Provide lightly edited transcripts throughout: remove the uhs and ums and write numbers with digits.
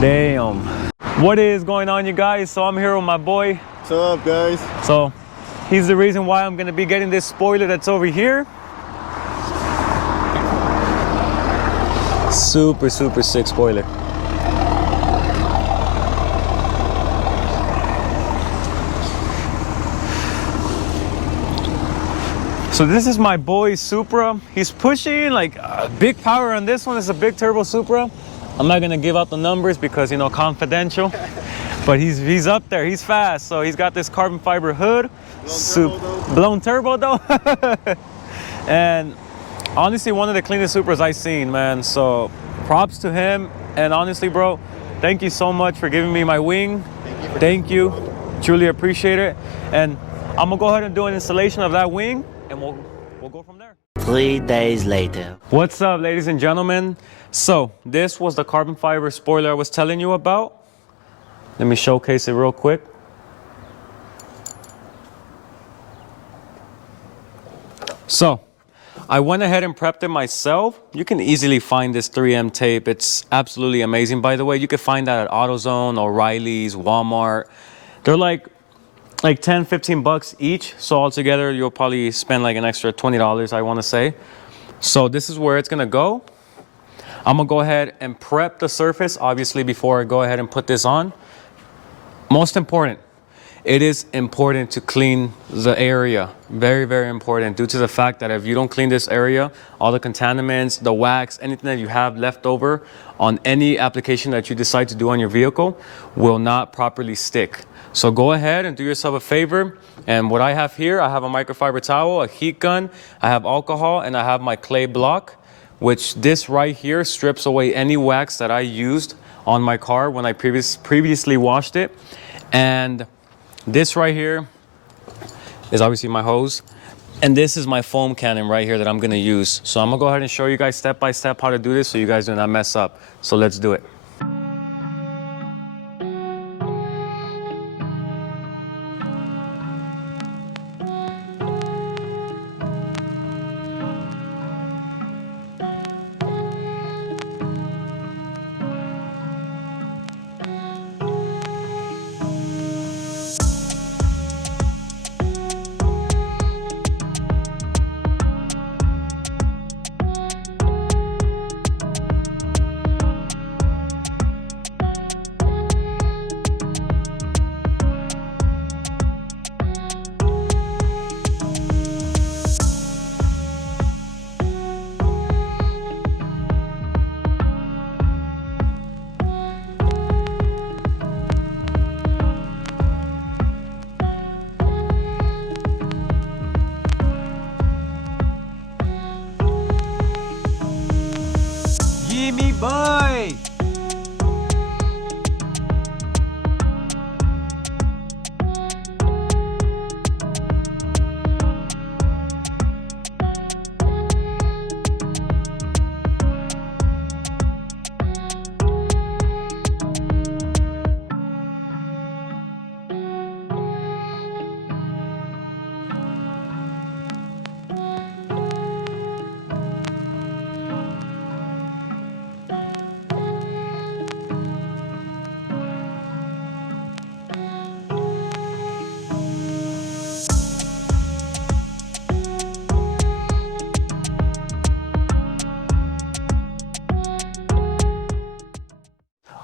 Damn. What is going on, you guys? So I'm here with my boy. What's up, guys? So he's the reason why I'm gonna be getting this spoiler that's over here. Super sick spoiler. So this is my boy Supra. He's pushing like big power on this one. It's a Big Turbo Supra. I'm not gonna give out the numbers because, you know, confidential. But he's up there. He's fast. So he's got this carbon fiber hood. Blown turbo though. And honestly, one of the cleanest Supras I've seen, man. So props to him. And honestly, bro, thank you so much for giving me my wing. Thank you. Truly appreciate it. And I'm gonna go ahead and do an installation of that wing, and we'll go from there. 3 days later. What's up, ladies and gentlemen? So this was the carbon fiber spoiler I was telling you about. Let me showcase it real quick. So I went ahead and prepped it myself. You can easily find this 3M tape. It's absolutely amazing. By the way, you can find that at AutoZone, O'Reilly's, Walmart. They're like 10, 15 bucks each. So altogether, you'll probably spend like an extra $20, I want to say. So this is where it's going to go. I'm going to go ahead and prep the surface, obviously, before I go ahead and put this on. Most important, it is important to clean the area. Very, very important, due to the fact that if you don't clean this area, all the contaminants, the wax, anything that you have left over on any application that you decide to do on your vehicle will not properly stick. So go ahead and do yourself a favor. And what I have here, I have a microfiber towel, a heat gun, I have alcohol, and I have my clay block, which this right here strips away any wax that I used on my car when I previously washed it. And this right here is obviously my hose. And this is my foam cannon right here that I'm gonna use. So I'm gonna go ahead and show you guys step by step how to do this so you guys do not mess up. So let's do it. Gimme boy!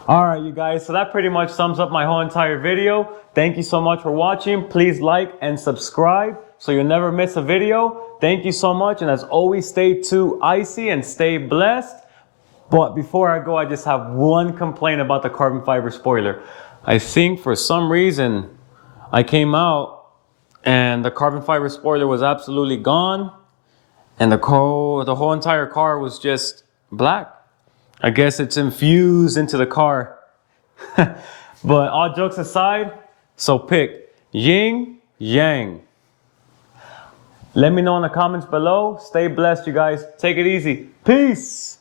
All right, you guys, so that pretty much sums up my whole entire video. Thank you so much for watching. Please like and subscribe so you'll never miss a video. Thank you so much. And as always, stay too icy and stay blessed. But before I go, I just have one complaint about the carbon fiber spoiler. I think for some reason I came out and the carbon fiber spoiler was absolutely gone. And the whole entire car was just black. I guess it's infused into the car. But all jokes aside, so pick yin, yang. Let me know in the comments below. Stay blessed, you guys. Take it easy. Peace.